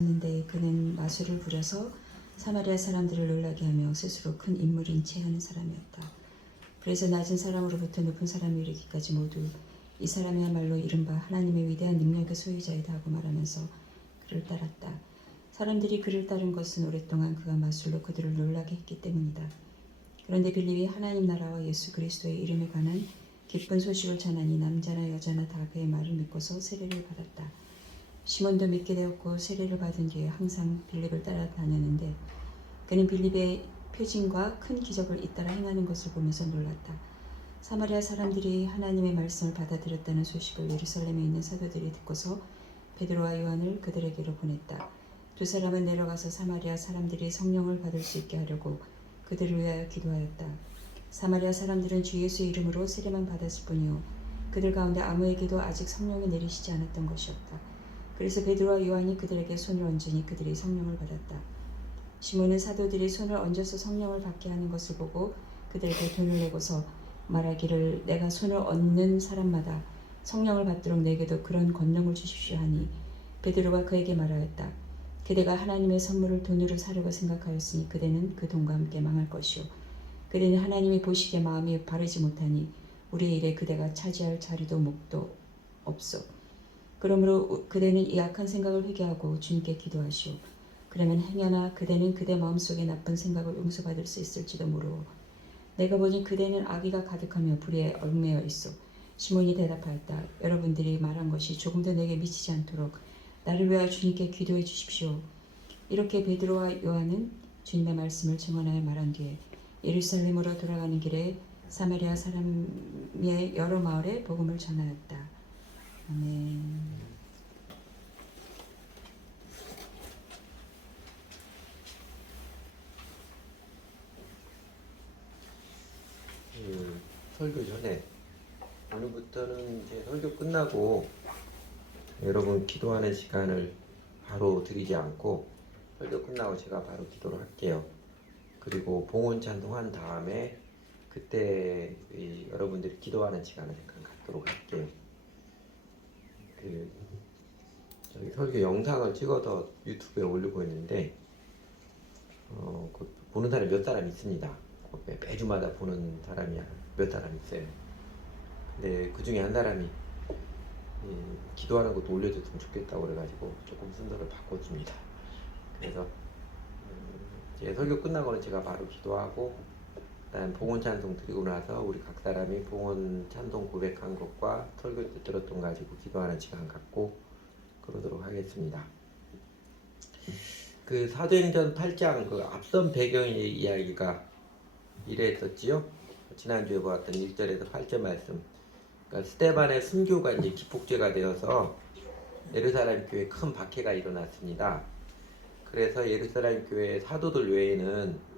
했는데 그는 마술을 부려서 사마리아 사람들을 놀라게 하며 스스로 큰 인물인 체 하는 사람이었다. 그래서 낮은 사람으로부터 높은 사람이 이르기까지 모두 이 사람이야말로 이른바 하나님의 위대한 능력의 소유자이다 하고 말하면서 그를 따랐다. 사람들이 그를 따른 것은 오랫동안 그가 마술로 그들을 놀라게 했기 때문이다. 그런데 빌립이 하나님 나라와 예수 그리스도의 이름에 관한 기쁜 소식을 전하니 남자나 여자나 다 그의 말을 믿고서 세례를 받았다. 시몬도 믿게 되었고 세례를 받은 뒤에 항상 빌립을 따라다녔는데 그는 빌립의 표징과 큰 기적을 잇따라 행하는 것을 보면서 놀랐다. 사마리아 사람들이 하나님의 말씀을 받아들였다는 소식을 예루살렘에 있는 사도들이 듣고서 베드로와 요한을 그들에게로 보냈다. 두 사람은 내려가서 사마리아 사람들이 성령을 받을 수 있게 하려고 그들을 위하여 기도하였다. 사마리아 사람들은 주 예수의 이름으로 세례만 받았을 뿐이요 그들 가운데 아무에게도 아직 성령이 내리시지 않았던 것이었다. 그래서 베드로와 요한이 그들에게 손을 얹으니 그들이 성령을 받았다. 시몬은 사도들이 손을 얹어서 성령을 받게 하는 것을 보고 그들에게 돈을 내고서 말하기를 내가 손을 얹는 사람마다 성령을 받도록 내게도 그런 권능을 주십시오 하니 베드로가 그에게 말하였다. 그대가 하나님의 선물을 돈으로 사려고 생각하였으니 그대는 그 돈과 함께 망할 것이요 그대는 하나님이 보시기에 마음이 바르지 못하니 우리의 일에 그대가 차지할 자리도 목도 없소. 그러므로 그대는 이 악한 생각을 회개하고 주님께 기도하시오. 그러면 행여나 그대는 그대 마음속에 나쁜 생각을 용서받을 수 있을지도 모르오. 내가 보니 그대는 악의가 가득하며 불의에 얽매여 있어. 시몬이 대답하였다. 여러분들이 말한 것이 조금도 내게 미치지 않도록 나를 위하여 주님께 기도해 주십시오. 이렇게 베드로와 요한은 주님의 말씀을 증언하여 말한 뒤에 예루살렘으로 돌아가는 길에 사마리아 사람의 여러 마을에 복음을 전하였다. 아멘. 설교 전에 오늘부터는 이제 설교 끝나고 여러분 기도하는 시간을 바로 드리지 않고 설교 끝나고 제가 바로 기도를 할게요. 그리고 봉헌 찬송한 다음에 그때 여러분들이 기도하는 시간을 잠깐 갖도록 할게요. 저기 설교 영상을 찍어서 유튜브에 올리고 있는데 보는 사람이 몇 사람 있습니다. 매주마다 보는 사람이 몇 사람 있어요. 근데 그 중에 한 사람이 기도하는 것도 올려줬으면 좋겠다고 그래가지고 조금 순서를 바꿔줍니다. 그래서 이제 설교 끝나고는 제가 바로 기도하고 그다음 봉헌 찬송 드리고 나서 우리 각 사람이 봉헌 찬송 고백한 것과 설교 때 들었던 거 가지고 기도하는 시간 갖고 그러도록 하겠습니다. 그 사도행전 8장 그 앞선 배경의 이야기가 이랬었지요. 지난주에 보았던 1절에서 8절 말씀. 그러니까 스데반의 순교가 이제 기폭제가 되어서 예루살렘 교회에 큰 박해가 일어났습니다. 그래서 예루살렘 교회 사도들 외에는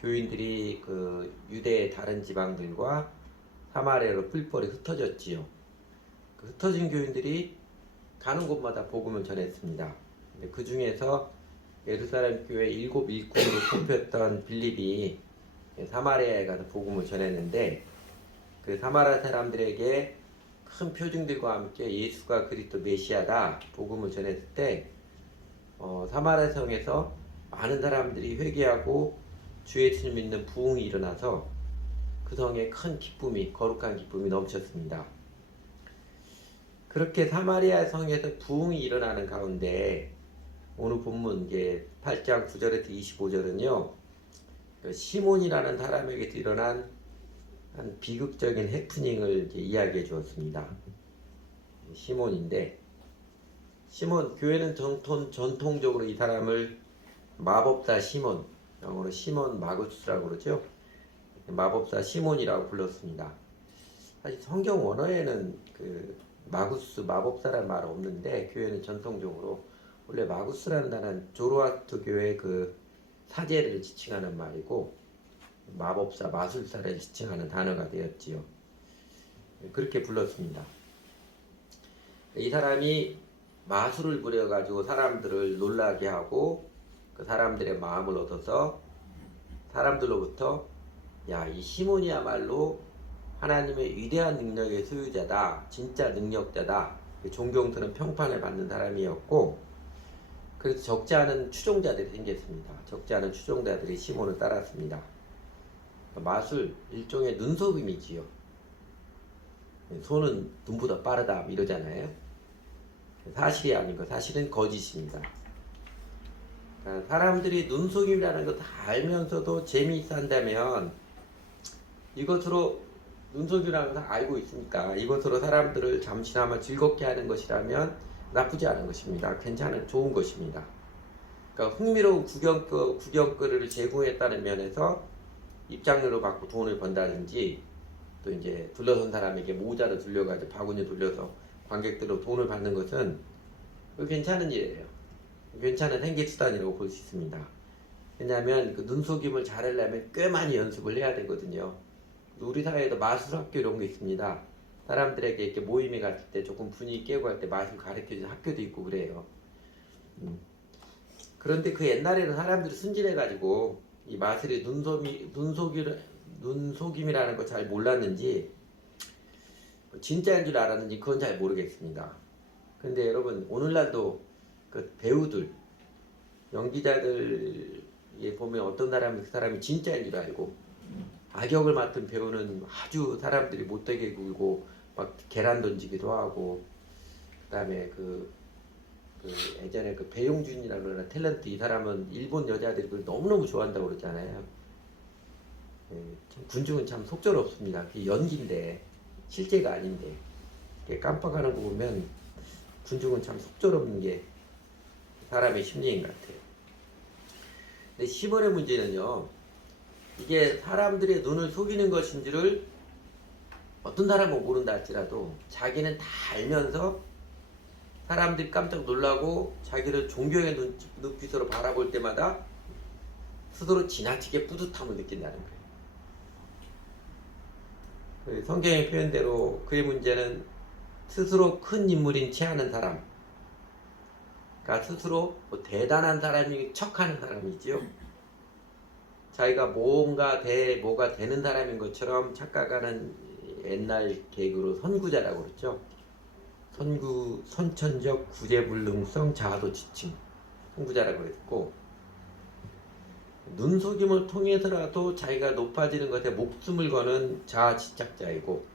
교인들이 그 유대의 다른 지방들과 사마리아로 뿔뿔이 흩어졌지요. 그 흩어진 교인들이 가는 곳마다 복음을 전했습니다. 그 중에서 예루살렘 교회 7 일꾼으로 뽑혔던 빌립이 사마리아에 가서 복음을 전했는데 그 사마리아 사람들에게 큰 표징들과 함께 예수가 그리스도 메시아다 복음을 전했을 때 사마리아 성에서 많은 사람들이 회개하고 주 예수를 믿는 부흥이 일어나서 그 성에 큰 기쁨이 거룩한 기쁨이 넘쳤습니다. 그렇게 사마리아 성에서 부흥이 일어나는 가운데 오늘 본문 이제 8장 9절에서 25절은요. 시몬이라는 사람에게서 일어난 한 비극적인 해프닝을 이야기해 주었습니다. 시몬인데 시몬 교회는 전통적으로 이 사람을 마법사 시몬, 영어로 시몬 마구스라고 그러죠. 마법사 시몬이라고 불렀습니다. 사실 성경 원어에는 그 마구스 마법사라는 말 없는데 교회는 전통적으로 원래 마구스라는 단어는 조로아스터 교회의 그 사제를 지칭하는 말이고 마법사, 마술사를 지칭하는 단어가 되었지요. 그렇게 불렀습니다. 이 사람이 마술을 부려가지고 사람들을 놀라게 하고 그 사람들의 마음을 얻어서 사람들로부터 야, 이 시몬이야말로 하나님의 위대한 능력의 소유자다, 진짜 능력자다, 존경스러운 평판을 받는 사람이었고 그래서 적지 않은 추종자들이 생겼습니다. 적지 않은 추종자들이 시몬을 따랐습니다. 마술 일종의 눈속임이지요. 손은 눈보다 빠르다 이러잖아요. 사실이 아닌 거, 사실은 거짓입니다. 사람들이 눈속임이라는 거 다 알면서도 재미있어 한다면, 이것으로 눈속임이라는 걸 다 알고 있으니까 이것으로 사람들을 잠시나마 즐겁게 하는 것이라면 나쁘지 않은 것입니다. 괜찮은 좋은 것입니다. 그러니까 흥미로운 구경거리를 제공했다는 면에서 입장료를 받고 돈을 번다든지, 또 이제 둘러선 사람에게 모자를 돌려가지고 바구니 돌려서 관객들로 돈을 받는 것은 괜찮은 일이에요. 괜찮은 행기수단이라고 볼 수 있습니다. 왜냐하면 그 눈속임을 잘하려면 꽤 많이 연습을 해야 되거든요. 우리 사회에도 마술학교 이런 게 있습니다. 사람들에게 이렇게 모임에 갔을 때 조금 분위기 깨고 할 때 마술 가르쳐주는 학교도 있고 그래요. 그런데 그 옛날에는 사람들이 순진해가지고 이 마술이 눈속임이라는 걸 잘 몰랐는지, 진짜인 줄 알았는지 그건 잘 모르겠습니다. 근데 여러분, 오늘날도 그 배우들, 연기자들에 보면 어떤 사람이 그 사람이 진짜인 줄 알고, 악역을 맡은 배우는 아주 사람들이 못되게 굴고 막 계란 던지기도 하고, 그다음에 예전에 그 배용준이라는 탤런트, 이 사람은 일본 여자들이 그걸 너무너무 좋아한다고 그러잖아요. 참 군중은 참 속절없습니다. 그게 연기인데 실제가 아닌데 깜빡하는 거 보면 군중은 참 속절없는 게 사람의 심리인 것 같아요. 근데 시몬의 문제는요, 이게 사람들의 눈을 속이는 것인지를 어떤 사람은 모른다 할지라도 자기는 다 알면서 사람들이 깜짝 놀라고 자기를 존경의 눈빛으로 바라볼 때마다 스스로 지나치게 뿌듯함을 느낀다는 거예요. 그 성경의 표현대로 그의 문제는 스스로 큰 인물인 체하는 사람, 그러니까 스스로 뭐 대단한 사람인 척하는 사람이지요. 자기가 뭐가 되는 사람인 것처럼 착각하는, 옛날 개그로 선구자라고 그랬죠. 선천적 구제불능성 자아도 지침, 선구자라고 그랬고, 눈속임을 통해서라도 자기가 높아지는 것에 목숨을 거는 자아집착자이고,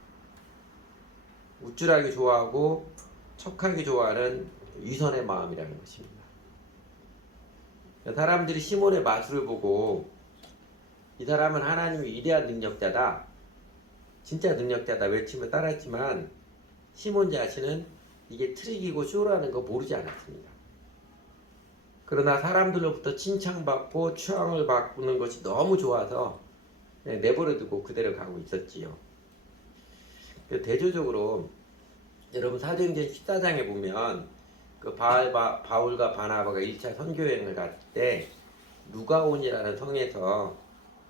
우쭐하기 좋아하고 척하기 좋아하는 위선의 마음이라는 것입니다. 사람들이 시몬의 마술을 보고 이 사람은 하나님의 위대한 능력자다, 진짜 능력자다 외치며 따랐지만, 시몬 자신은 이게 트릭이고 쇼라는 거 모르지 않았습니다. 그러나 사람들로부터 칭찬받고 추앙을 받는 것이 너무 좋아서 내버려두고 그대로 가고 있었지요. 대조적으로 여러분 사도행전 14장에 보면 그 바울과 바나바가 1차 선교여행을 갔을 때 누가온이라는 성에서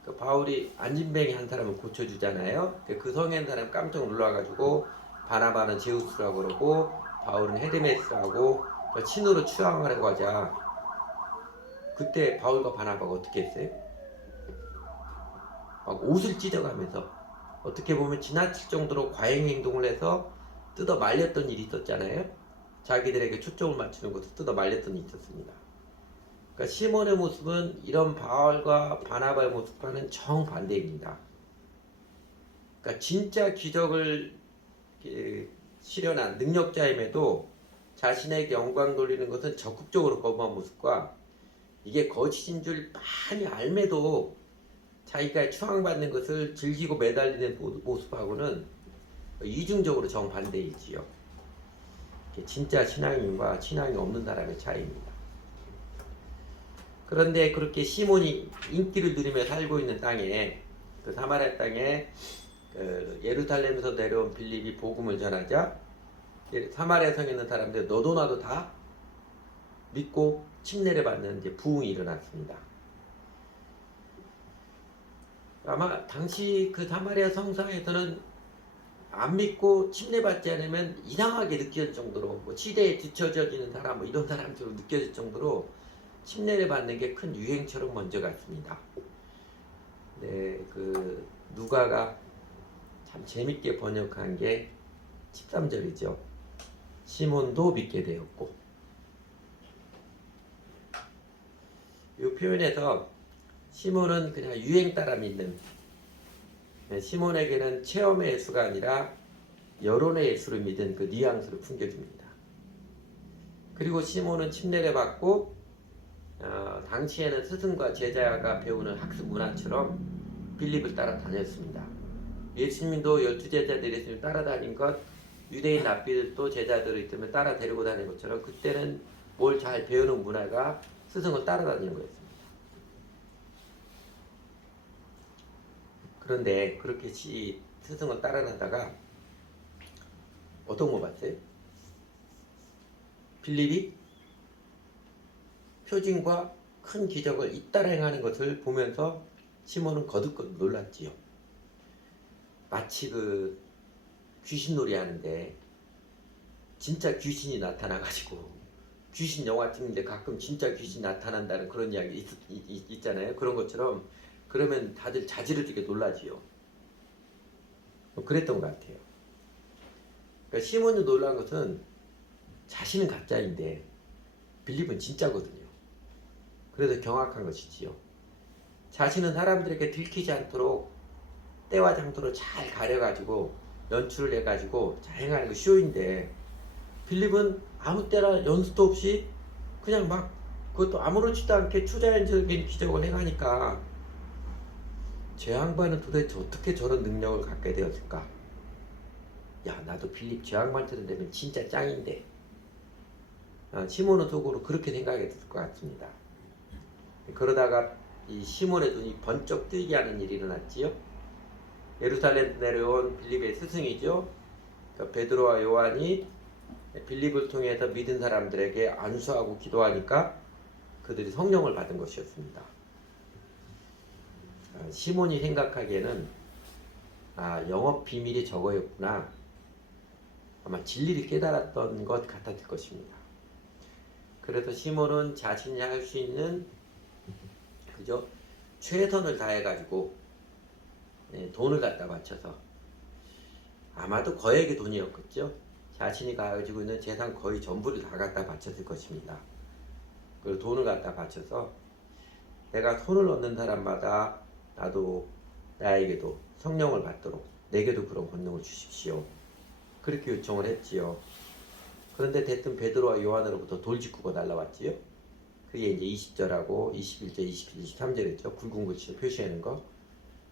그 바울이 안진뱅이 한 사람을 고쳐주잖아요. 그 성에 있는 사람 깜짝 놀라가지고 바나바는 제우스라고 그러고 바울은 헤르메스라고 친으로 추앙하려고 하자, 그때 바울과 바나바가 어떻게 했어요? 막 옷을 찢어가면서, 어떻게 보면 지나칠 정도로 과잉 행동을 해서 뜯어 말렸던 일이 있었잖아요. 자기들에게 초점을 맞추는 것을 뜯어 말렸던 일이 있었습니다. 그러니까 시몬의 모습은 이런 바울과 바나바의 모습과는 정반대입니다. 그러니까 진짜 기적을 실현한 능력자임에도 자신에게 영광 돌리는 것은 적극적으로 거부한 모습과, 이게 거짓인 줄 많이 알매도 자기가 추앙받는 것을 즐기고 매달리는 모습하고는 이중적으로 정반대이지요. 진짜 신앙인과 신앙이 없는 사람의 차이입니다. 그런데 그렇게 시몬이 인기를 누리며 살고 있는 땅에, 그 사마리아 땅에 예루살렘에서 내려온 빌립이 복음을 전하자 사마리아 성에 있는 사람들 너도 나도 다 믿고 침례를 받는 이제 부흥이 일어났습니다. 아마 당시 그 사마리아 성사에서는 안 믿고 침례받지 않으면 이상하게 느껴질 정도로, 뭐 시대에 뒤처져지는 사람, 뭐 이런 사람처럼 느껴질 정도로 침례를 받는 게 큰 유행처럼 먼저 갔습니다. 네, 그 누가가 참 재밌게 번역한 게 13절이죠. 시몬도 믿게 되었고. 이 표현에서 시몬은 그냥 유행 따라 믿는, 시몬에게는 체험의 예수가 아니라 여론의 예수를 믿은 그 뉘앙스를 풍겨줍니다. 그리고 시몬은 침례를 받고 당시에는 스승과 제자가 배우는 학습 문화처럼 빌립을 따라 다녔습니다. 예수님도 12제자들이 예수님 따라다닌 것, 유대인 랍비들도 제자들을 있으면 따라 데리고 다니는 것처럼 그때는 뭘 잘 배우는 문화가 스승을 따라다니는 거였습니다. 그런데 그렇게 스승을 따라다니다가 어떤 거 봤어요? 빌립이 표징과 큰 기적을 잇따라 행하는 것을 보면서 시몬은 거듭 놀랐지요. 마치 그 귀신놀이 하는데 진짜 귀신이 나타나가지고 귀신 영화 찍는데 가끔 진짜 귀신 나타난다는 그런 이야기 있잖아요. 그런 것처럼 그러면 다들 자지러지게 놀라지요. 그랬던 것 같아요. 그러니까 시몬이 놀란 것은 자신은 가짜인데 빌립은 진짜거든요. 그래서 경악한 것이지요. 자신은 사람들에게 들키지 않도록 때와 장소를 잘 가려가지고 연출을 해가지고 잘 행하는 거 쇼인데 빌립은 아무 때나 연수도 없이 그냥 막 그것도 아무렇지도 않게 초자연적인 기적을 행하니까 저 양반은 도대체 어떻게 저런 능력을 갖게 되었을까? 야, 나도 빌립 저 양반처럼 되면 진짜 짱인데. 시몬은 속으로 그렇게 생각했을 것 같습니다. 그러다가 이 시몬의 눈이 번쩍 뜨게 하는 일이 일어났지요. 예루살렘 내려온 빌립의 스승이죠. 그러니까 베드로와 요한이 빌립을 통해서 믿은 사람들에게 안수하고 기도하니까 그들이 성령을 받은 것이었습니다. 시몬이 생각하기에는 영업 비밀이 저거였구나. 아마 진리를 깨달았던 것 같았을 것입니다. 그래서 시몬은 자신이 할 수 있는 그죠? 최선을 다해가지고 돈을 갖다 바쳐서 아마도 거액의 돈이었겠죠. 자신이 가지고 있는 재산 거의 전부를 다 갖다 바쳤을 것입니다. 그리고 돈을 갖다 바쳐서 내가 손을 얻는 사람마다 나에게도 성령을 받도록 내게도 그런 권능을 주십시오. 그렇게 요청을 했지요. 그런데 대뜸 베드로와 요한으로부터 돌직구가 날라왔지요. 그게 이제 20절하고 21절, 22절, 23절이죠. 굵은 글씨로 표시하는 거.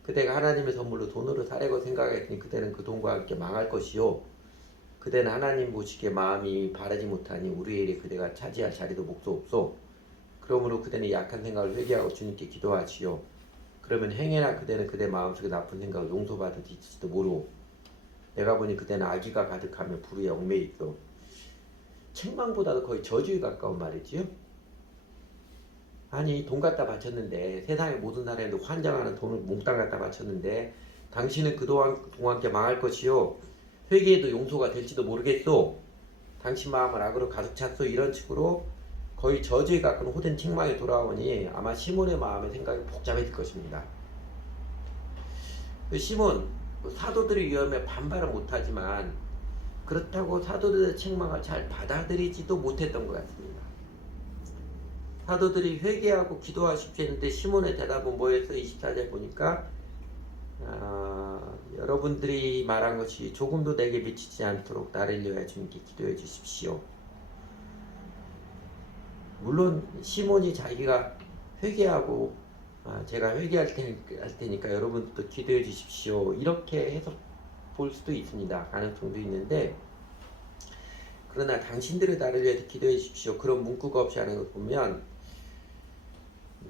그대가 하나님의 선물로 돈으로 사려고 생각했더니 그대는 그 돈과 함께 망할 것이요. 그대는 하나님 보시기에 마음이 바르지 못하니 우리의 일에 그대가 차지할 자리도 몫도 없소. 그러므로 그대는 약한 생각을 회개하고 주님께 기도하시오. 그러면 행여나 그대는 그대 마음속에 나쁜 생각을 용서받을지도 모르고 내가 보니 그대는 악의가 가득하며 불의에 얽매여 있어. 책망보다도 거의 저주에 가까운 말이지요. 아니 돈 갖다 바쳤는데 세상의 모든 사람도 환장하는 돈을 몽땅 갖다 바쳤는데 당신은 그동안 함께 망할 것이요. 회개해도 용서가 될지도 모르겠소. 당신 마음을 악으로 가득 찼소. 이런 식으로 거의 저주에 가까운 호된 책망이 돌아오니 아마 시몬의 마음의 생각이 복잡했을 것입니다. 시몬 사도들의 위험에 반발은 못하지만 그렇다고 사도들의 책망을 잘 받아들이지도 못했던 것 같습니다. 사도들이 회개하고 기도하십시오 했는데 시몬의 대답은 뭐였어요? 24절 보니까 여러분들이 말한 것이 조금도 내게 미치지 않도록 나를 위하여 주님께 기도해 주십시오. 물론 시몬이 자기가 회개하고 제가 회개할 테니까 여러분들도 기도해 주십시오. 이렇게 해서 볼 수도 있습니다. 가능성도 있는데 그러나 당신들의 나를 위해서 기도해 주십시오. 그런 문구가 없이 하는 걸 보면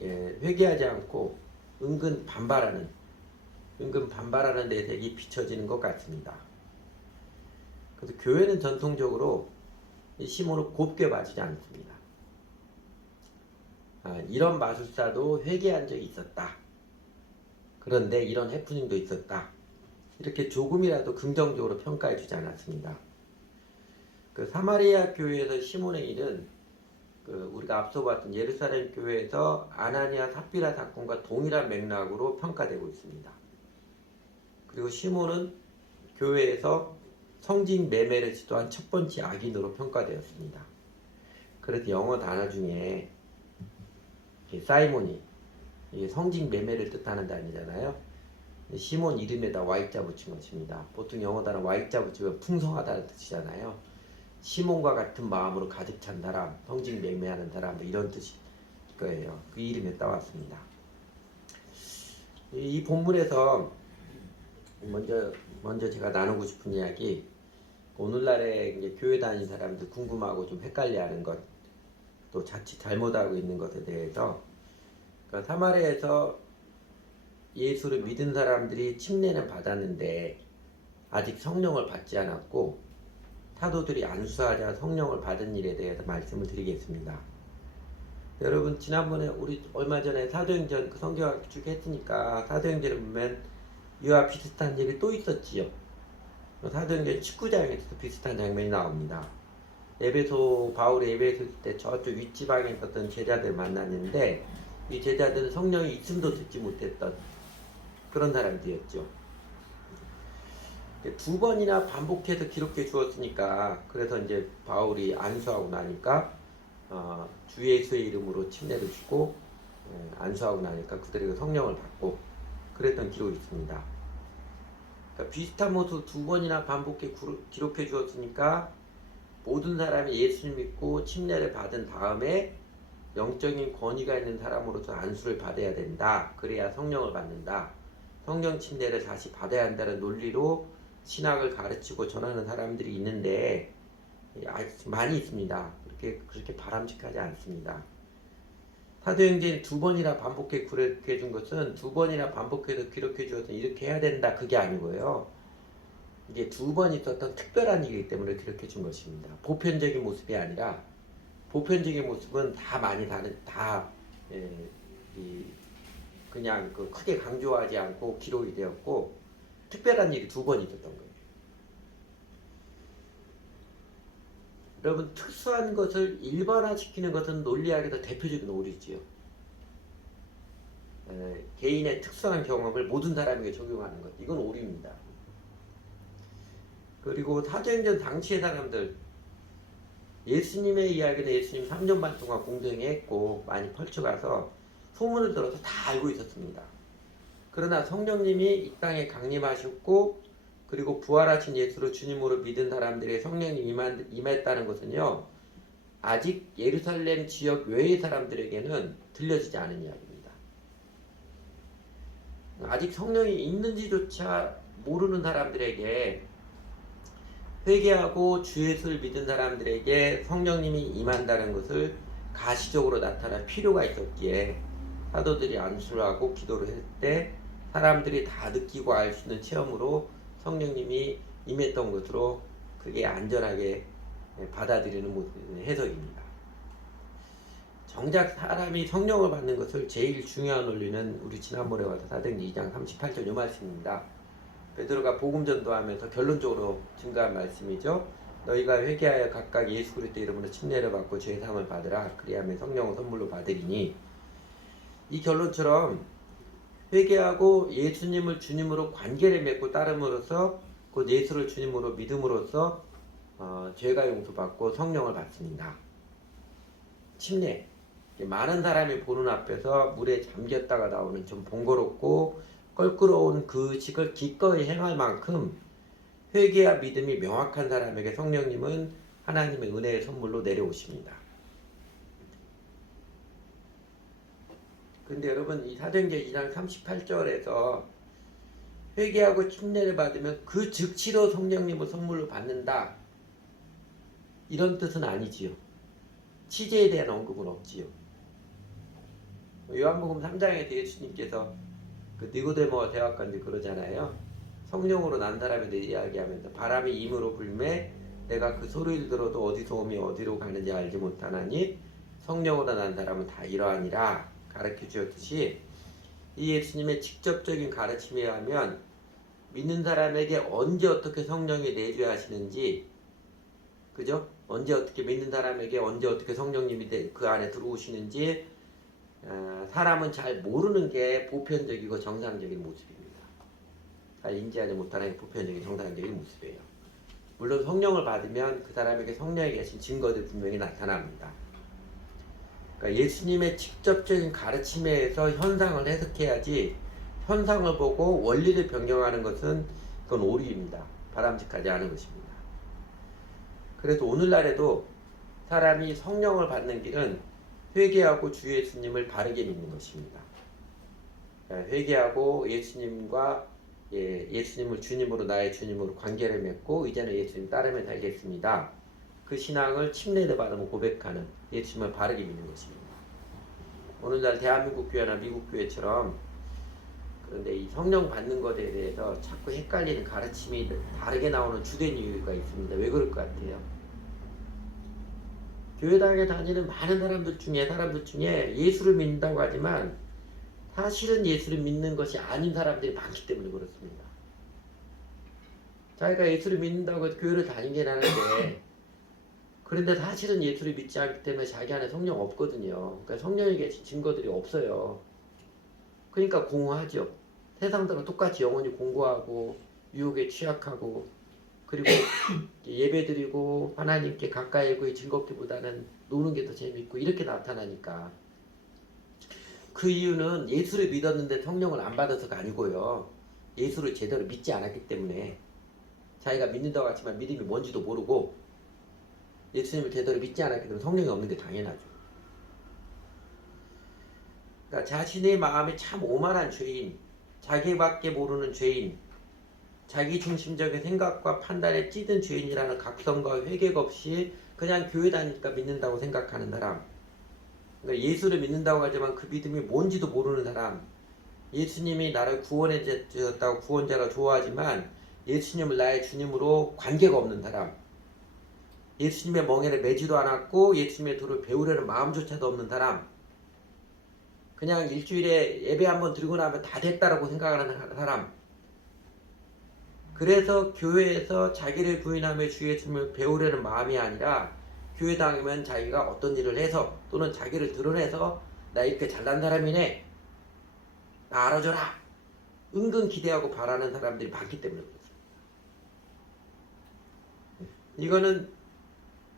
회개하지 않고 은근 반발하는 내색이 비춰지는 것 같습니다. 그래서 교회는 전통적으로 시몬을 곱게 봐주지 않습니다. 이런 마술사도 회개한 적이 있었다. 그런데 이런 해프닝도 있었다. 이렇게 조금이라도 긍정적으로 평가해 주지 않았습니다. 그 사마리아 교회에서 시몬의 일은 우리가 앞서 봤던 예루살렘 교회에서 아나니아 삽비라 사건과 동일한 맥락으로 평가되고 있습니다. 그리고 시몬은 교회에서 성직 매매를 시도한 첫 번째 악인으로 평가되었습니다. 그래서 영어 단어 중에 사이몬이 이게 성직 매매를 뜻하는 단어잖아요. 시몬 이름에다 Y자 붙인 것입니다. 보통 영어 단어 Y자 붙이면 풍성하다는 뜻이잖아요. 시몬과 같은 마음으로 가득 찬 사람, 성직 매매하는 사람, 뭐 이런 뜻일 거예요. 그 이름에 따왔습니다. 이 본문에서 먼저 제가 나누고 싶은 이야기, 오늘날에 이제 교회 다니는 사람들 궁금하고 좀 헷갈려하는 것, 또 자칫 잘못하고 있는 것에 대해서, 그러니까 사마리아에서 예수를 믿은 사람들이 침례는 받았는데 아직 성령을 받지 않았고, 사도들이 안수하자 성령을 받은 일에 대해서 말씀을 드리겠습니다. 여러분, 지난번에 우리 얼마 전에 사도행전 그 성경학 쭉 했으니까 사도행전을 보면 이와 비슷한 일이 또 있었지요. 사도행전 19장에서도 비슷한 장면이 나옵니다. 바울이 에베소 있을 때 저쪽 윗지방에 있었던 제자들 만났는데, 이 제자들은 성령이 있음도 듣지 못했던 그런 사람들이었죠. 두 번이나 반복해서 기록해 주었으니까, 그래서 이제 바울이 안수하고 나니까 주 예수의 이름으로 침례를 주고, 안수하고 나니까 그들에게 성령을 받고 그랬던 기록이 있습니다. 그러니까 비슷한 모습 두 번이나 반복해 기록해 주었으니까 모든 사람이 예수를 믿고 침례를 받은 다음에 영적인 권위가 있는 사람으로서 안수를 받아야 된다. 그래야 성령을 받는다. 성령 침례를 다시 받아야 한다는 논리로 신학을 가르치고 전하는 사람들이 있는데 많이 있습니다. 그렇게 바람직하지 않습니다. 사도행전 두 번이나 반복해 기록해 준 것은 두 번이나 반복해서 기록해 주어서 이렇게 해야 된다, 그게 아니고요. 이게 두 번 있었던 특별한 일이기 때문에 기록해 준 것입니다. 보편적인 모습이 아니라, 보편적인 모습은 다 많이 다른, 그냥 크게 강조하지 않고 기록이 되었고, 특별한 일이 두 번 있었던 거예요. 여러분, 특수한 것을 일반화시키는 것은 논리학에서 대표적인 오류지요. 개인의 특수한 경험을 모든 사람에게 적용하는 것, 이건 오류입니다. 그리고 사도행전 당시의 사람들, 예수님의 이야기는 예수님 3년 반 동안 공생에 했고 많이 펼쳐가서 소문을 들어서 다 알고 있었습니다. 그러나 성령님이 이 땅에 강림하셨고, 그리고 부활하신 예수를 주님으로 믿은 사람들의 성령이 임했다는 것은요, 아직 예루살렘 지역 외의 사람들에게는 들려지지 않은 이야기입니다. 아직 성령이 있는지조차 모르는 사람들에게, 회개하고 주 예수를 믿은 사람들에게 성령님이 임한다는 것을 가시적으로 나타날 필요가 있었기에 사도들이 안수를 하고 기도를 할 때 사람들이 다 느끼고 알 수 있는 체험으로 성령님이 임했던 것으로 그게 안전하게 받아들이는 해석입니다. 정작 사람이 성령을 받는 것을 제일 중요한 원리는 우리 지난번에 와서 사도행전 2장 38절 요 말씀입니다. 베드로가 복음 전도하면서 결론적으로 증가한 말씀이죠. 너희가 회개하여 각각 예수 그리스도 이름으로 침례를 받고 죄 사함을 받으라. 그리하면 성령을 선물로 받으리니, 이 결론처럼 회개하고 예수님을 주님으로 관계를 맺고 따름으로써 곧 예수를 주님으로 믿음으로써 죄가 용서받고 성령을 받습니다. 침례, 많은 사람이 보는 앞에서 물에 잠겼다가 나오는 좀 번거롭고 껄끄러운 그 식을 기꺼이 행할 만큼 회개와 믿음이 명확한 사람에게 성령님은 하나님의 은혜의 선물로 내려오십니다. 근데 여러분, 이 사도행전 2장 38절에서 회개하고 침례를 받으면 그 즉시로 성령님을 선물로 받는다, 이런 뜻은 아니지요. 치제에 대한 언급은 없지요. 요한복음 3장에서 예수님께서 그 니고데모와 대화관들 그러잖아요. 성령으로 난 사람에 대해 이야기하면서 바람이 임으로 불매 내가 그 소리를 들어도 어디서 오며 어디로 가는지 알지 못하나니 성령으로 난 사람은 다 이러하니라 가르쳐 주었듯이, 이 예수님의 직접적인 가르침에 의하면 믿는 사람에게 언제 어떻게 성령이 내줘야 하시는지, 그죠? 언제 어떻게 믿는 사람에게 언제 어떻게 성령님이 그 안에 들어오시는지 사람은 잘 모르는 게 보편적이고 정상적인 모습입니다. 잘 인지하지 못하는 게 보편적인 정상적인 모습이에요. 물론 성령을 받으면 그 사람에게 성령이 계신 증거들 분명히 나타납니다. 그러니까 예수님의 직접적인 가르침에 의해서 현상을 해석해야지 현상을 보고 원리를 변경하는 것은 그건 오류입니다. 바람직하지 않은 것입니다. 그래서 오늘날에도 사람이 성령을 받는 길은 회개하고 주 예수님을 바르게 믿는 것입니다. 회개하고 예수님과 예수님을 주님으로 나의 주님으로 관계를 맺고 이제는 예수님 따르며 살겠습니다. 그 신앙을 침례를 받으면 고백하는 예수님을 바르게 믿는 것입니다. 오늘날 대한민국 교회나 미국 교회처럼 그런데 이 성령 받는 것에 대해서 자꾸 헷갈리는 가르침이 다르게 나오는 주된 이유가 있습니다. 왜 그럴 것 같아요? 교회당에 다니는 많은 사람들 중에 예수를 믿는다고 하지만 사실은 예수를 믿는 것이 아닌 사람들이 많기 때문에 그렇습니다. 자기가 예수를 믿는다고 해서 교회를 다니긴 하는데 그런데 사실은 예수를 믿지 않기 때문에 자기 안에 성령 없거든요. 그러니까 성령에 계신 증거들이 없어요. 그러니까 공허하죠. 세상들은 똑같이 영혼이 공고하고 유혹에 취약하고 그리고 예배드리고 하나님께 가까이 하고 즐겁기보다는 노는 게 더 재밌고 이렇게 나타나니까 그 이유는 예수를 믿었는데 성령을 안 받아서가 아니고요. 예수를 제대로 믿지 않았기 때문에 자기가 믿는다고 하지만 믿음이 뭔지도 모르고 예수님을 제대로 믿지 않았기 때문에 성령이 없는 게 당연하죠. 그러니까 자신의 마음이 참 오만한 죄인, 자기밖에 모르는 죄인, 자기 중심적인 생각과 판단에 찌든 죄인이라는 각성과 회개가 없이 그냥 교회 다니니까 믿는다고 생각하는 사람, 그러니까 예수를 믿는다고 하지만 그 믿음이 뭔지도 모르는 사람, 예수님이 나를 구원해 주셨다고 구원자로 좋아하지만 예수님을 나의 주님으로 관계가 없는 사람, 예수님의 멍에를 매지도 않았고 예수님의 도를 배우려는 마음조차도 없는 사람, 그냥 일주일에 예배 한번 드리고 나면 다 됐다라고 생각하는 사람, 그래서 교회에서 자기를 부인하며 주 예수님을 배우려는 마음이 아니라 교회 다니면 자기가 어떤 일을 해서 또는 자기를 드러내서 나 이렇게 잘난 사람이네, 나 알아줘라, 은근 기대하고 바라는 사람들이 많기 때문에 그렇습니다. 이거는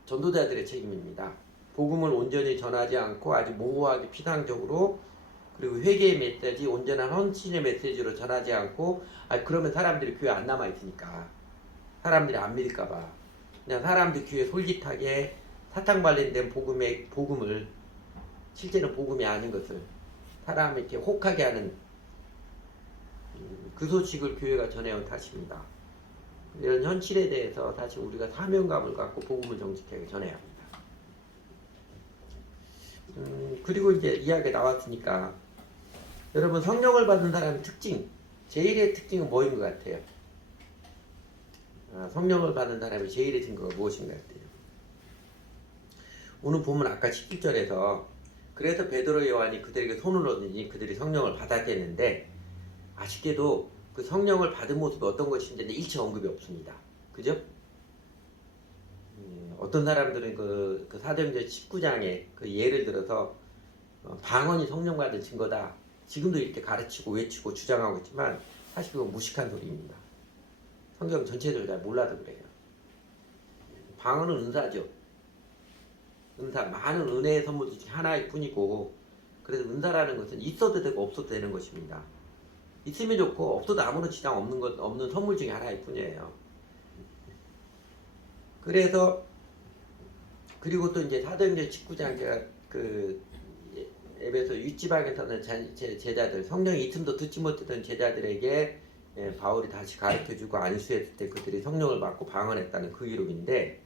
전도자들의 책임입니다. 복음을 온전히 전하지 않고 아주 모호하게 피상적으로 그리고 회개의 메시지, 온전한 헌신의 메시지로 전하지 않고 그러면 사람들이 교회 안 남아있으니까 사람들이 안 믿을까봐 그냥 사람들 귀에 솔깃하게 사탕 발린된 복음을 실제는 복음이 아닌 것을 사람에게 혹하게 하는 그 소식을 교회가 전해온 탓입니다. 이런 현실에 대해서 사실 우리가 사명감을 갖고 복음을 정직하게 전해야 합니다. 그리고 이제 이야기가 나왔으니까 여러분 성령을 받은 사람의 특징, 제1의 특징은 뭐인 것 같아요? 성령을 받은 사람의 제1의 증거가 무엇인 것 같아요? 오늘 보면 아까 17절에서 그래서 베드로 요한이 그들에게 손을 얻으니 그들이 성령을 받았겠는데 아쉽게도 그 성령을 받은 모습이 어떤 것인지 일체 언급이 없습니다. 그죠? 어떤 사람들은 그 사도행전 19장에 그 예를 들어서 방언이 성령 받은 증거다. 지금도 이렇게 가르치고 외치고 주장하고 있지만 사실 그건 무식한 소리입니다. 성경 전체를 잘 몰라도 그래요. 방언은 은사죠. 은사, 많은 은혜의 선물 중에 하나일 뿐이고 그래서 은사라는 것은 있어도 되고 없어도 되는 것입니다. 있으면 좋고 없어도 아무런 지장 없는 선물 중에 하나일 뿐이에요. 그래서 그리고 또 이제 사도행전 19장 제가 그 에베소 윗지방에 사는 제자들, 성령이 있음도 듣지 못했던 제자들에게 바울이 다시 가르쳐주고 안수했을 때 그들이 성령을 받고 방언했다는 그 기록인데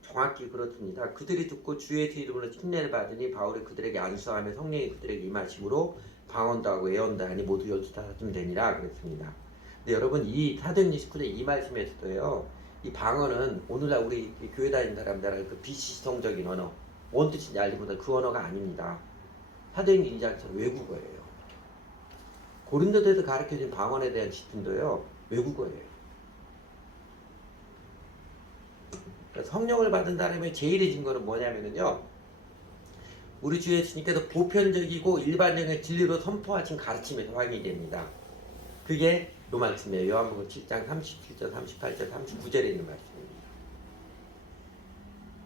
정확히 그렇습니다. 그들이 듣고 주 예수 이름으로 침례를 받으니 바울이 그들에게 안수하며 성령이 그들에게 임하심으로 방언도 하고 예언도 하니 모두 열두다섯쯤 되니라 그랬습니다. 근데 여러분 이 사도행전 19장 이 말씀에서도요, 이 방언은 오늘날 우리 교회 다니는 사람들은 그 비시성적인 언어, 뭔 뜻인지 알기보다 그 언어가 아닙니다. 사도행전 2장처럼 외국어예요. 고린도에서 가르쳐진 방언에 대한 지침도요, 외국어예요. 그러니까 성령을 받은 사람의 제일의 증거는 뭐냐면요, 우리 주 예수님께서 보편적이고 일반적인 진리로 선포하신 가르침에서 확인이 됩니다. 그게 요 말씀이에요. 요한복음 7장 37절, 38절, 39절에 있는 말씀입니다.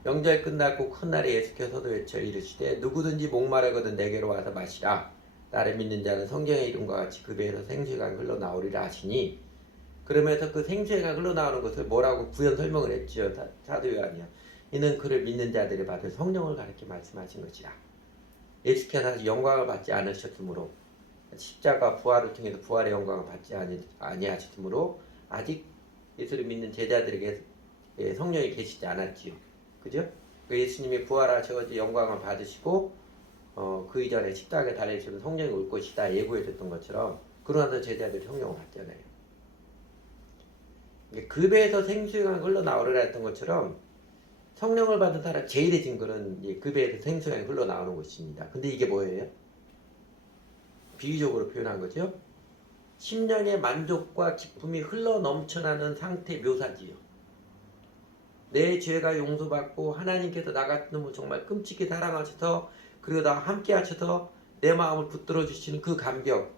명절 끝나고 큰 날에 예수께서도 외쳐 이르시되 누구든지 목마르거든 내게로 와서 마시라. 나를 믿는 자는 성경의 이름과 같이 그 배에서 생수가 흘러나오리라 하시니, 그러면서 그 생수가 흘러나오는 것을 뭐라고 부연 설명을 했지요. 사도 요한이요. 이는 그를 믿는 자들이 받을 성령을 가리켜 말씀하신 것이라. 예수께서 아직 영광을 받지 않으셨으므로, 십자가 부활을 통해서 부활의 영광을 받지 아니하셨으므로 아직 예수를 믿는 제자들에게 성령이 계시지 않았지요. 그죠? 예수님이 부활하셔서 영광을 받으시고 그 이전에 십자가에 달리시면 성령이 올 것이다 예고해줬던 것처럼, 그러면서 제자들이 성령을 받잖아요. 그 배에서 생수가 흘러나오리라 했던 것처럼 성령을 받은 사람 제일의 증거는 그 배에서 생수가 흘러나오는 것입니다. 근데 이게 뭐예요? 비유적으로 표현한 거죠. 심령의 만족과 기쁨이 흘러 넘쳐나는 상태 묘사지요. 내 죄가 용서받고 하나님께서 나 같은 놈을 정말 끔찍히 사랑하셔서 그리고 나와 함께 하셔서 내 마음을 붙들어 주시는 그 감격,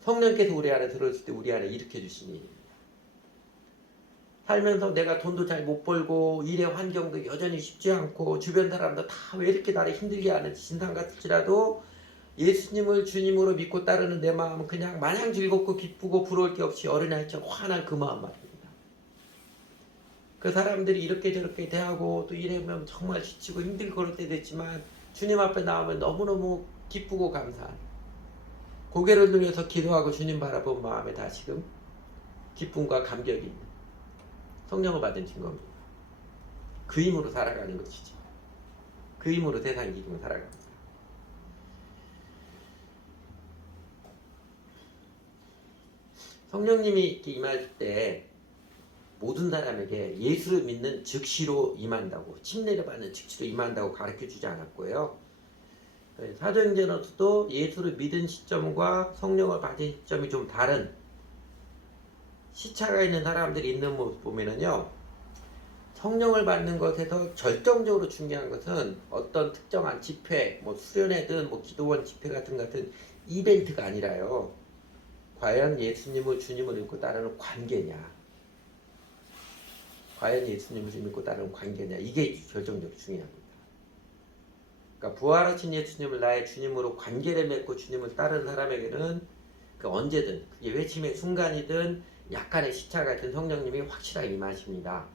성령께서 우리 안에 들어있을 때 우리 안에 일으켜 주시는 일입니다. 살면서 내가 돈도 잘 못 벌고 일의 환경도 여전히 쉽지 않고 주변 사람도 다 왜 이렇게 나를 힘들게 하는지 진상 같을지라도 예수님을 주님으로 믿고 따르는 내 마음은 그냥 마냥 즐겁고 기쁘고 부러울 게 없이 어린아이처럼 환한 그 마음 말입니다. 그 사람들이 이렇게 저렇게 대하고 또 이러면 정말 지치고 힘들고 그럴 때도 있지만 주님 앞에 나오면 너무너무 기쁘고 감사한, 고개를 들면서 기도하고 주님 바라본 마음에 다시금 기쁨과 감격이 있는 성령을 받은 증거입니다. 그 힘으로 살아가는 것이죠. 그 힘으로 세상 기둥을 살아갑니다. 성령님이 이렇게 임할 때 모든 사람에게 예수를 믿는 즉시로 임한다고, 침례를 받는 즉시로 임한다고 가르쳐주지 않았고요. 사도행전에서도 예수를 믿은 시점과 성령을 받은 시점이 좀 다른 시차가 있는 사람들이 있는 모습 보면은요, 성령을 받는 것에서 절정적으로 중요한 것은 어떤 특정한 집회, 뭐 수련회든 뭐 기도원 집회 같은 이벤트가 아니라요, 과연 예수님을 주님을 믿고 따르는 관계냐, 과연 예수님을 믿고 따르는 관계냐, 이게 결정적으로 중요합니다. 그러니까 부활하신 예수님을 나의 주님으로 관계를 맺고 주님을 따르는 사람에게는 그 언제든, 그게 회심의 순간이든 약간의 시차가 있든 성령님이 확실하게 임하십니다.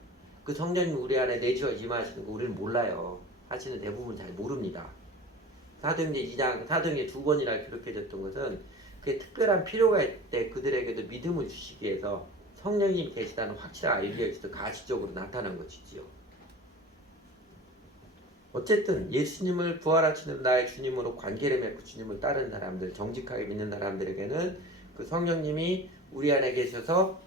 그 성령님 우리 안에 내주어 임하시는 거 우리는 몰라요. 사실은 대부분 잘 모릅니다. 사도행전 2장, 사도행전 2번이나 기록해졌던 것은 그게 특별한 필요가 있을 때 그들에게도 믿음을 주시기 위해서 성령님이 계시다는 확실한 알리어지도 가시적으로 나타난 것이지요. 어쨌든 예수님을 부활하시는 나의 주님으로 관계를 맺고 주님을 따르는 사람들, 정직하게 믿는 사람들에게는 그 성령님이 우리 안에 계셔서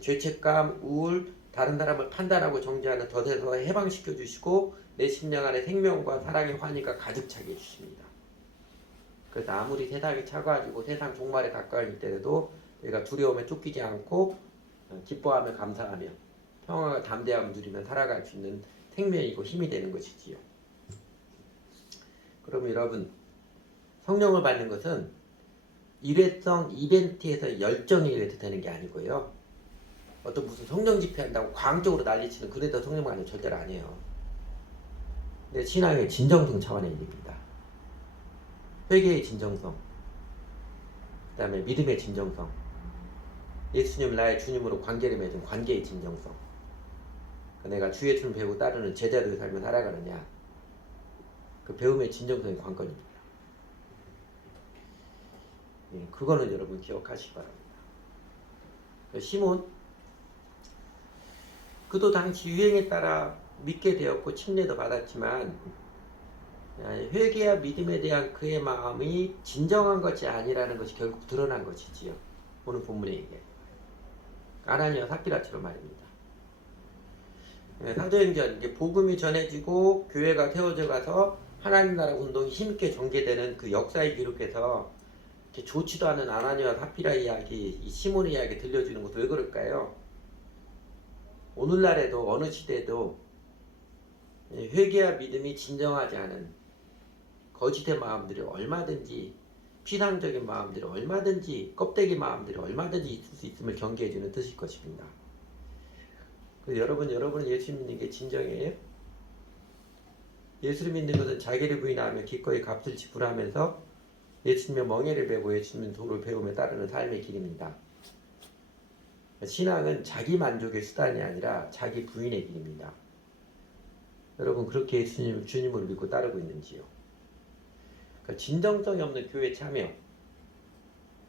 죄책감, 우울, 다른 사람을 판단하고 정죄하는 덫에서 해방시켜 주시고 내 심령 안에 생명과 사랑의 환희가 가득 차게 해주십니다. 그래서 아무리 세상이 차가워지고 세상 종말에 가까울 때에도 우리가 두려움에 쫓기지 않고 기뻐하며 감사하며 평화와 담대함을 누리며 살아갈 수 있는 생명이고 힘이 되는 것이지요. 그러면 여러분, 성령을 받는 것은 일회성 이벤트에서 열정에 의해서 되는 게 아니고요, 어떤 무슨 성령 집회한다고 광적으로 난리치는 그래도 성령 받는 절대로 아니에요. 근데 신앙의 진정성 차원의 일입니다. 회개의 진정성, 그 다음에 믿음의 진정성, 예수님 나의 주님으로 관계를 맺은 관계의 진정성, 내가 주 예수를 배우고 따르는 제자들의 삶을 살아가느냐, 그 배움의 진정성이 관건입니다. 그거는 여러분 기억하시기 바랍니다. 시몬, 그도 당시 유행에 따라 믿게 되었고 침례도 받았지만 회개와 믿음에 대한 그의 마음이 진정한 것이 아니라는 것이 결국 드러난 것이지요. 오늘 본문에 얘기해요. 아나니아와 삽비라처럼 말입니다. 사도행전, 이제 복음이 전해지고 교회가 세워져 가서 하나님 나라 운동이 힘있게 전개되는 그 역사의 기록에서 이렇게 좋지도 않은 아나니아와 삽비라 이야기, 이 시몬의 이야기 들려주는 것도 왜 그럴까요? 오늘날에도 어느 시대에도 회개와 믿음이 진정하지 않은 거짓의 마음들이 얼마든지, 피상적인 마음들이 얼마든지, 껍데기 마음들이 얼마든지 있을 수 있음을 경계해주는 뜻일 것입니다. 그래서 여러분 예수 믿는 게 진정이에요? 예수를 믿는 것은 자기를 부인하며 기꺼이 값을 지불하면서 예수님의 멍에를 베고 예수님의 도를 배우며 따르는 삶의 길입니다. 신앙은 자기 만족의 수단이 아니라 자기 부인의 길입니다. 여러분 그렇게 주님을 믿고 따르고 있는지요? 그러니까 진정성이 없는 교회 참여,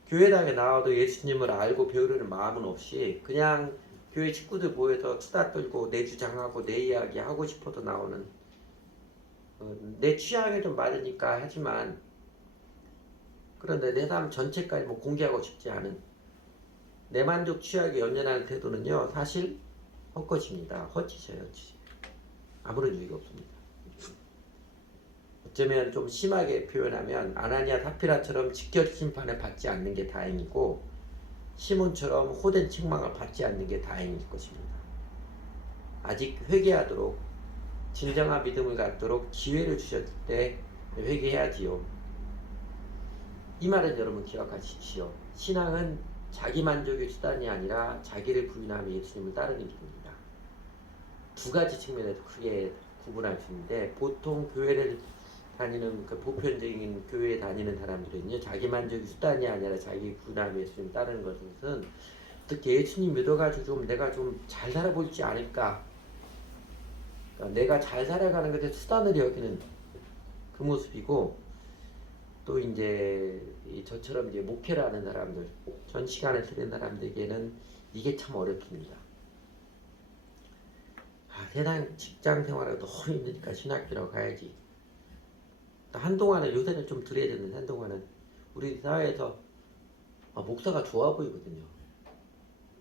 교회당에 나와도 예수님을 알고 배우려는 마음은 없이 그냥 교회 식구들 모여서 수다 떨고 내 주장하고 내 이야기 하고 싶어서 나오는 내 취향에 좀 맞으니까 하지만 그런데 내 삶 전체까지 뭐 공개하고 싶지 않은 내 만족 취향에 연연하는 태도는요 사실 헛것입니다. 헛짓이에요. 헛짓. 아무런 유익이 없습니다. 어쩌면 좀 심하게 표현하면 아나니아 사피라처럼 직결 심판을 받지 않는 게 다행이고 시몬처럼 호된 책망을 받지 않는 게 다행일 것입니다. 아직 회개하도록 진정한 믿음을 갖도록 기회를 주셨을 때 회개해야지요. 이 말은 여러분 기억하십시오. 신앙은 자기 만족의 수단이 아니라 자기를 부인하며 예수님을 따르는 길입니다. 두 가지 측면에서 크게 구분할 수 있는데 보통 교회를 다니는 그 보편적인 교회에 다니는 사람들은요 자기 만족의 수단이 아니라 자기 부인하며 예수님을 따르는 것은 어떻게 예수님 믿어가지고 좀 내가 좀 잘 살아볼지 않을까, 그러니까 내가 잘 살아가는 것에 수단을 여기는 그 모습이고 또 이제 저처럼 이제 목회를 하는 사람들, 전 시간을 들은 사람들에게는 이게 참 어렵습니다. 세상 직장 생활이 너무 힘드니까 신학교로 가야지. 한동안은 요새는 좀 덜 해야 되는데 한동안은 우리 사회에서 목사가 좋아 보이거든요.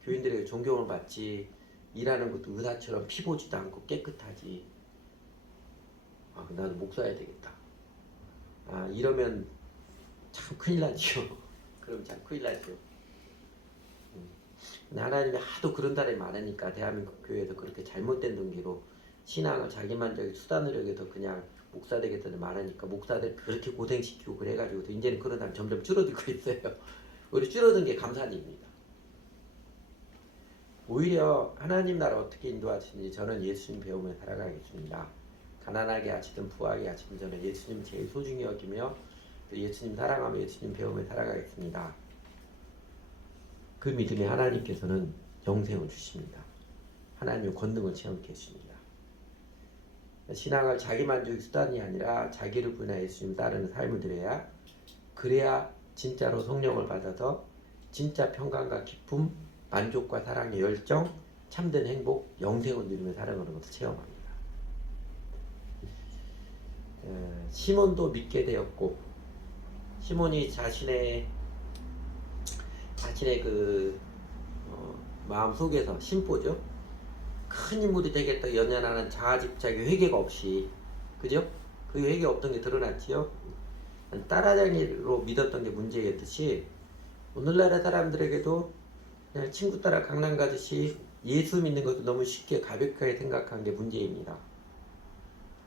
교인들에게 존경을 받지, 일하는 것도 의사처럼 피 보지도 않고 깨끗하지. 나도 목사해야 되겠다. 이러면 참 큰일 나죠. 그럼 참 큰일 나죠. 하나님이 하도 그런 사람이 많으니까 대한민국 교회에서 그렇게 잘못된 동기로 신앙을 자기만족의 수단으로 여기서 그냥 목사 되겠다는 많으니까 목사들 그렇게 고생시키고 그래가지고 이제는 그런 사람 점점 줄어들고 있어요. 오히려 줄어든 게 감사한 일입니다. 오히려 하나님 나라 어떻게 인도하시는지 저는 예수님 배우며 살아가겠습니다. 가난하게 하시든 부하게 하시든 저는 예수님 제일 소중히 여기며 또 예수님 사랑하며 예수님 배우며 살아가겠습니다. 그 믿음에 하나님께서는 영생을 주십니다. 하나님의 권능을 체험케 해주십니다. 신앙을 자기 만족의 수단이 아니라 자기를 부인하여 예수님 따르는 삶을 들여야 그래야 진짜로 성령을 받아서 진짜 평강과 기쁨, 만족과 사랑의 열정, 참된 행복, 영생을 누리며 살아가는 것을 체험합니다. 시몬도 믿게 되었고 시몬이 자신의 그 마음 속에서 심보죠. 큰 인물이 되겠다 연연하는 자아집착의 회개가 없이, 그죠? 그 회개 없던 게 드러났지요. 따라다니로 믿었던 게 문제였듯이 오늘날의 사람들에게도 그냥 친구 따라 강남 가듯이 예수 믿는 것도 너무 쉽게 가볍게 생각한 게 문제입니다.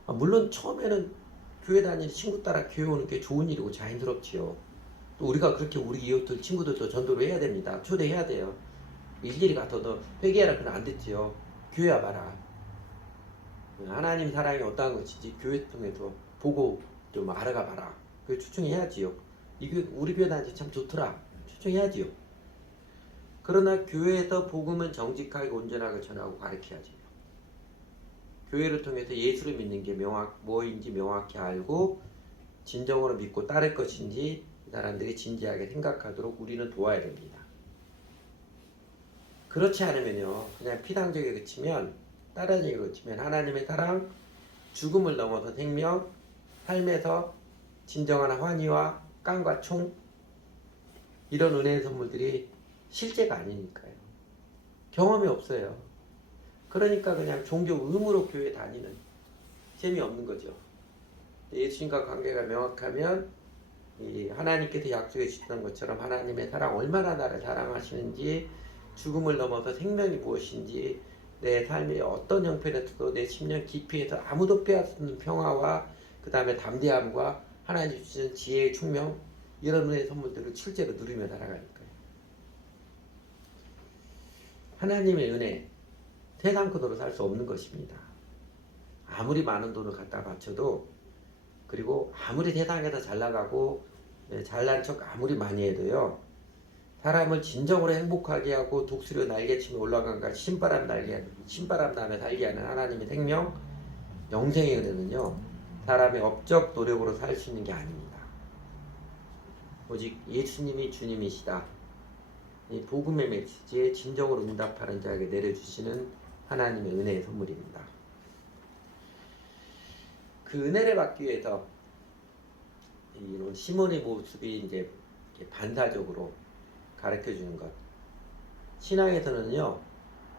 물론 처음에는 교회 다니는 친구 따라 교회 오는 게 좋은 일이고 자연스럽지요. 또 우리가 그렇게 우리 이웃들 친구들도 전도를 해야 됩니다. 초대해야 돼요. 일일이 가서 너 회개하라 그러면 안 됐지요. 교회 와봐라. 하나님 사랑이 어떠한 것인지 교회 통해서 보고 좀 알아가 봐라. 그 초청해야지요. 이게 우리 교회 다니지 참 좋더라. 초청해야지요. 그러나 교회에서 복음은 정직하게 온전하게 전하고 가르쳐야죠. 교회를 통해서 예수를 믿는 게 뭐인지 명확히 알고 진정으로 믿고 따를 것인지 사람들이 진지하게 생각하도록 우리는 도와야 됩니다. 그렇지 않으면요 그냥 피상적에 그치면 따라다니기로 그치면 하나님의 사랑, 죽음을 넘어서 생명, 삶에서 진정한 환희와 깡과 총, 이런 은혜의 선물들이 실제가 아니니까요. 경험이 없어요. 그러니까 그냥 종교 의무로 교회 다니는, 재미없는 거죠. 예수님과 관계가 명확하면 이 하나님께서 약속해 주셨던 것처럼 하나님의 사랑, 얼마나 나를 사랑하시는지, 죽음을 넘어서 생명이 무엇인지, 내 삶의 어떤 형편에서도 내 심령 깊이에서 아무도 빼앗을 수 없는 평화와 그 다음에 담대함과 하나님 주시는 지혜의 충명, 이런 은혜의 선물들을 실제로 누리며 살아가니까요. 하나님의 은혜, 세상 것으로 살 수 없는 것입니다. 아무리 많은 돈을 갖다 바쳐도, 그리고 아무리 세상에서 잘 나가고 잘난 척 아무리 많이 해도요, 사람을 진정으로 행복하게 하고 독수리 날개치며 올라간가 신바람 나며 살게 하는 하나님의 생명, 영생의 은혜는요, 사람의 업적 노력으로 살 수 있는 게 아닙니다. 오직 예수님이 주님이시다, 이 복음의 메시지에 진정으로 응답하는 자에게 내려주시는 하나님의 은혜의 선물입니다. 그 은혜를 받기 위해서 이런 시몬의 모습이 이제 반사적으로 가르쳐 주는 것. 신앙에서는요,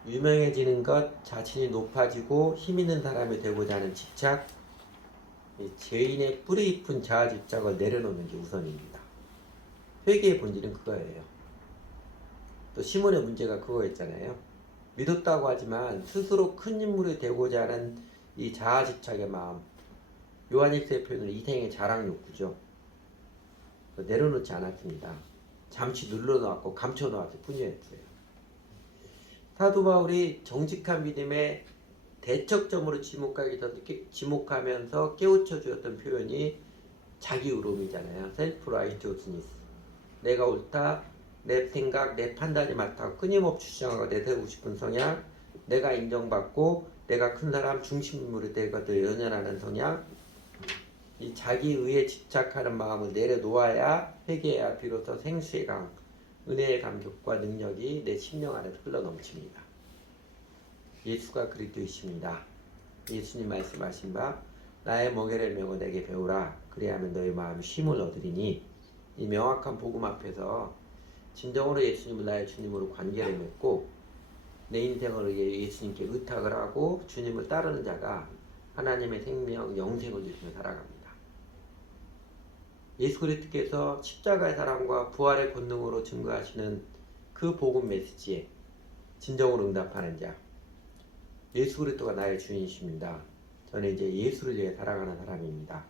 유명해지는 것, 자신이 높아지고 힘 있는 사람이 되고자 하는 집착, 죄인의 뿌리 깊은 자아 집착을 내려놓는 게 우선입니다. 회개의 본질은 그거예요. 또 시몬의 문제가 그거였잖아요. 믿었다고 하지만 스스로 큰 인물이 되고자 하는 이 자아 집착의 마음, 요한일서의 표현은 이생의 자랑 욕구죠. 내려놓지 않았습니다. 잠시 눌러놓았고 감춰놓았을 뿐이었어요. 사도 바울이 정직한 믿음의 대척점으로 지목하면서 깨우쳐 주었던 표현이 자기 의로움이잖아요. 셀프 라이티어스니스. 내가 옳다, 내 생각, 내 판단이 맞다고 끊임없이 주장하고 내세우고 싶은 성향, 내가 인정받고 내가 큰 사람 중심인물이 되거든 연연하는 성향, 이 자기 의에 집착하는 마음을 내려놓아야 회개해야 비로소 생수의 강, 은혜의 감격과 능력이 내 심령 안에 흘러넘칩니다. 예수가 그리스도이십니다. 예수님 말씀하신 바 나의 멍에를 메고 내게 배우라, 그리하면 너희 마음이 쉼을 얻으리니, 이 명확한 복음 앞에서 진정으로 예수님을 나의 주님으로 관계를 맺고 내 인생을 위해 예수님께 의탁을 하고 주님을 따르는 자가 하나님의 생명, 영생을 누리며 살아갑니다. 예수 그리스도께서 십자가의 사랑과 부활의 권능으로 증거하시는 그 복음 메시지에 진정으로 응답하는 자, 예수 그리스도가 나의 주인이십니다. 저는 이제 예수를 위해 살아가는 사람입니다.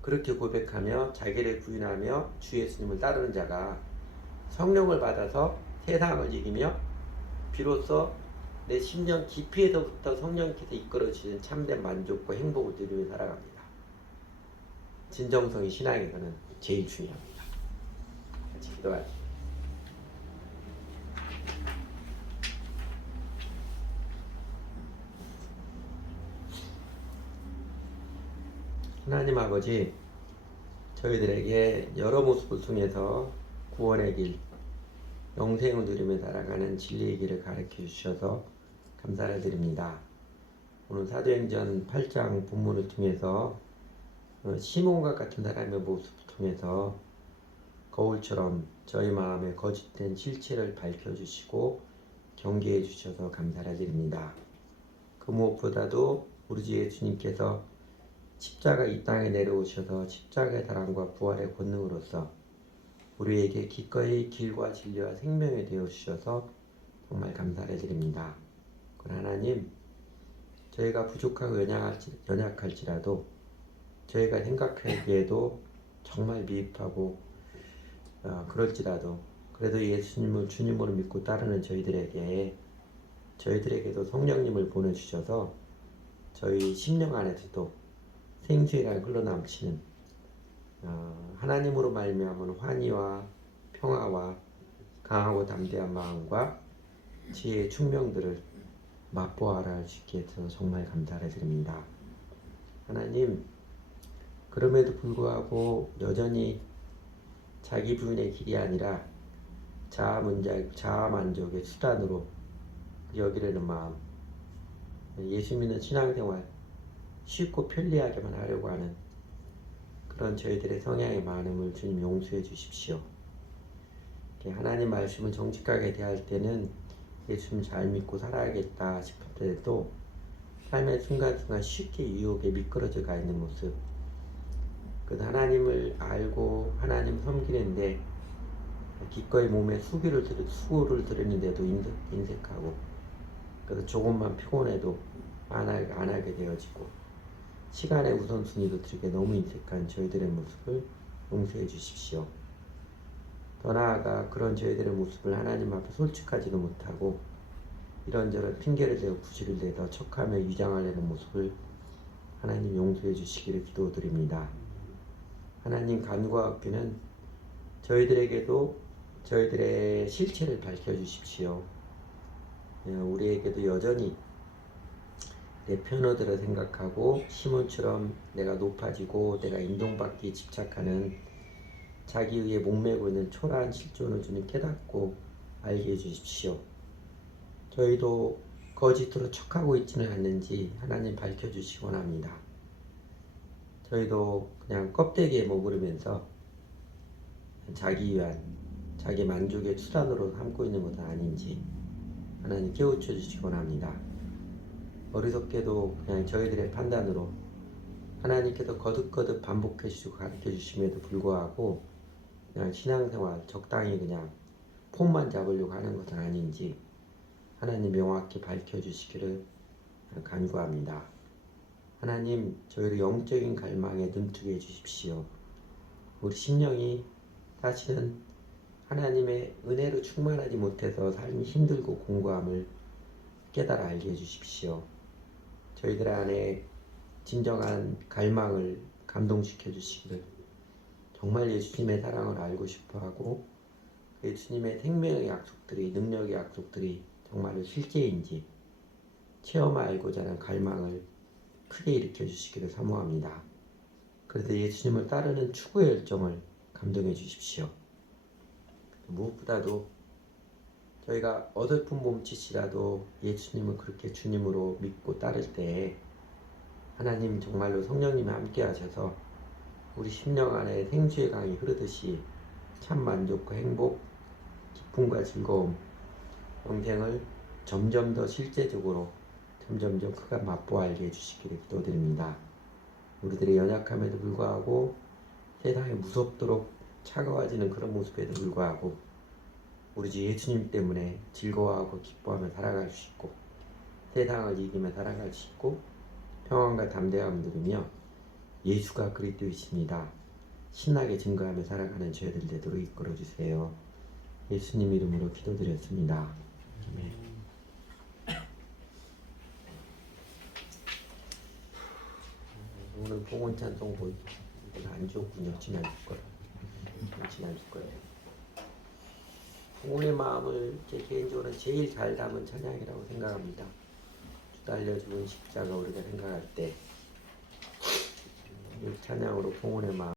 그렇게 고백하며 자기를 부인하며 주 예수님을 따르는 자가 성령을 받아서 세상을 이기며 비로소 내 심령 깊이에서부터 성령께서 이끌어주시는 참된 만족과 행복을 누리며 살아갑니다. 진정성이 신앙에서는 제일 중요합니다. 같이 기도하죠. 하나님 아버지, 저희들에게 여러 모습을 통해서 구원의 길, 영생을 누리며 살아가는 진리의 길을 가르쳐 주셔서 감사를 드립니다. 오늘 사도행전 8장 본문을 통해서 시몬과 같은 사람의 모습을 통해서 거울처럼 저희 마음의 거짓된 실체를 밝혀주시고 경계해 주셔서 감사를 드립니다. 그 무엇보다도 우리 주 예수님께서 십자가 이 땅에 내려오셔서 십자가의 사랑과 부활의 권능으로서 우리에게 기꺼이 길과 진리와 생명이 되어 주셔서 정말 감사를 드립니다. 그러나 하나님, 저희가 부족하고 연약할지라도 저희가 생각하기에도 정말 미흡하고 그럴지라도 그래도 예수님을 주님으로 믿고 따르는 저희들에게도 성령님을 보내주셔서 저희 심령 안에서도 생수의 강이 흘러넘치는 하나님으로 말미암은 환희와 평화와 강하고 담대한 마음과 지혜의 충명들을 맛보아라 할 수 있게 해서 정말 감사를 드립니다. 하나님, 그럼에도 불구하고 여전히 자기 부인의 길이 아니라 자아 만족의 수단으로 여기려는 마음, 예수 믿는 신앙생활 쉽고 편리하게만 하려고 하는 그런 저희들의 성향의 많음을 주님 용서해 주십시오. 하나님 말씀을 정직하게 대할 때는 예수님 잘 믿고 살아야겠다 싶을 때도 삶의 순간순간 쉽게 유혹에 미끄러져 가 있는 모습, 그 하나님을 알고 하나님 섬기는데 기꺼이 몸에 수고를 들이는데도 인색하고, 그래서 조금만 피곤해도 안 하게 되어지고 시간의 우선순위도 들게 너무 인색한 저희들의 모습을 용서해 주십시오. 더 나아가 그런 저희들의 모습을 하나님 앞에 솔직하지도 못하고 이런저런 핑계를 대고 구실을 내서 척하며 위장하려는 모습을 하나님 용서해 주시기를 기도드립니다. 하나님 간구와 학교는 저희들에게도 저희들의 실체를 밝혀주십시오. 우리에게도 여전히 내 편어들을 생각하고 시몬처럼 내가 높아지고 내가 인정받기에 집착하는 자기의에 목매고 있는 초라한 실존을 주님 깨닫고 알게 해주십시오. 저희도 거짓으로 척하고 있지는 않는지 하나님 밝혀주시기 원합니다. 저희도 그냥 껍데기에 머무르면서 자기 위한 자기 만족의 수단으로 삼고 있는 것은 아닌지 하나님 깨우쳐 주시기 원합니다. 어리석게도 그냥 저희들의 판단으로 하나님께서 거듭거듭 반복해 주시고 가르쳐 주심에도 불구하고 그냥 신앙생활 적당히 그냥 폼만 잡으려고 하는 것은 아닌지 하나님 명확히 밝혀 주시기를 간구합니다. 하나님 저희를 영적인 갈망에 눈뜨게 해주십시오. 우리 심령이 다시는 하나님의 은혜로 충만하지 못해서 삶이 힘들고 공고함을 깨달아 알게 해주십시오. 저희들 안에 진정한 갈망을 감동시켜 주시기를 정말 예수님의 사랑을 알고 싶어하고 예수님의 생명의 약속들이 능력의 약속들이 정말로 실제인지 체험 알고자 하는 갈망을 크게 일으켜 주시기를 사모합니다. 그래서 예수님을 따르는 추구의 열정을 감동해 주십시오. 무엇보다도 저희가 어설픈 몸짓이라도 예수님을 그렇게 주님으로 믿고 따를 때 하나님 정말로 성령님이 함께 하셔서 우리 심령 안에 생수의 강이 흐르듯이 참 만족과 행복, 기쁨과 즐거움, 영생을 점점 더 실제적으로 점점점 크게 맛보아 알게 해주시기를 기도드립니다. 우리들의 연약함에도 불구하고 세상이 무섭도록 차가워지는 그런 모습에도 불구하고 우리 주 예수님 때문에 즐거워하고 기뻐하며 살아갈 수 있고 세상을 이기며 살아갈 수 있고 평안과 담대함을 누리며 예수가 그리스도이십니다. 신나게 증거하며 살아가는 저희들 되도록 이끌어주세요. 예수님 이름으로 기도드렸습니다. 아멘. 오늘 봉헌 찬송 보이 안 좋군요. 지난 주 거예요. 봉헌의 마음을 제 개인적으로 제일 잘 담은 찬양이라고 생각합니다. 주 달려 죽은 십자가 우리가 생각할 때 이 찬양으로 봉헌의 마음